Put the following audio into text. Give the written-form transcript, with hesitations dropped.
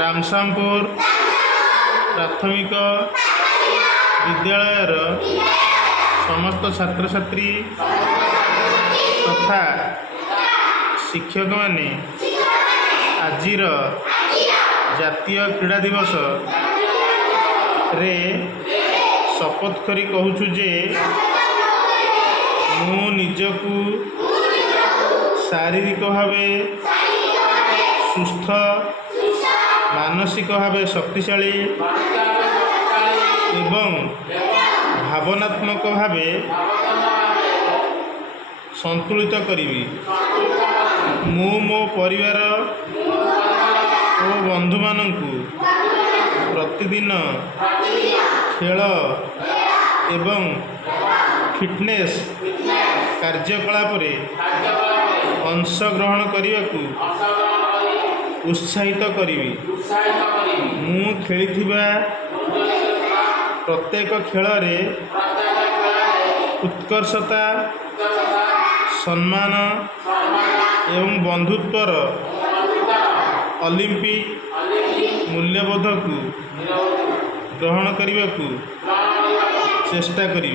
रामसामपुर प्राथमिक विद्यालयर समस्त छात्र छात्री तथा शिक्षक माने आजिर जातीय क्रीड़ा दिवस रे शपथ करी कहूछु जे मु निजकू शारीरिक भावे सुस्थ मानसिक भावे शक्तिशाली एवं भावनात्मक भावे संतुलित करी मु मो परिवार और बंधु मानंकु प्रतिदिन खेल एवं फिटनेस कार्यकलाप रे अंशग्रहण करने को उत्साहित करी मु खेलिथिबा प्रत्येक खेल रे उत्कर्षता सम्मान एवं बंधुत्वर ओलंपिक मूल्यबोध को ग्रहण करने को चेष्टा करी।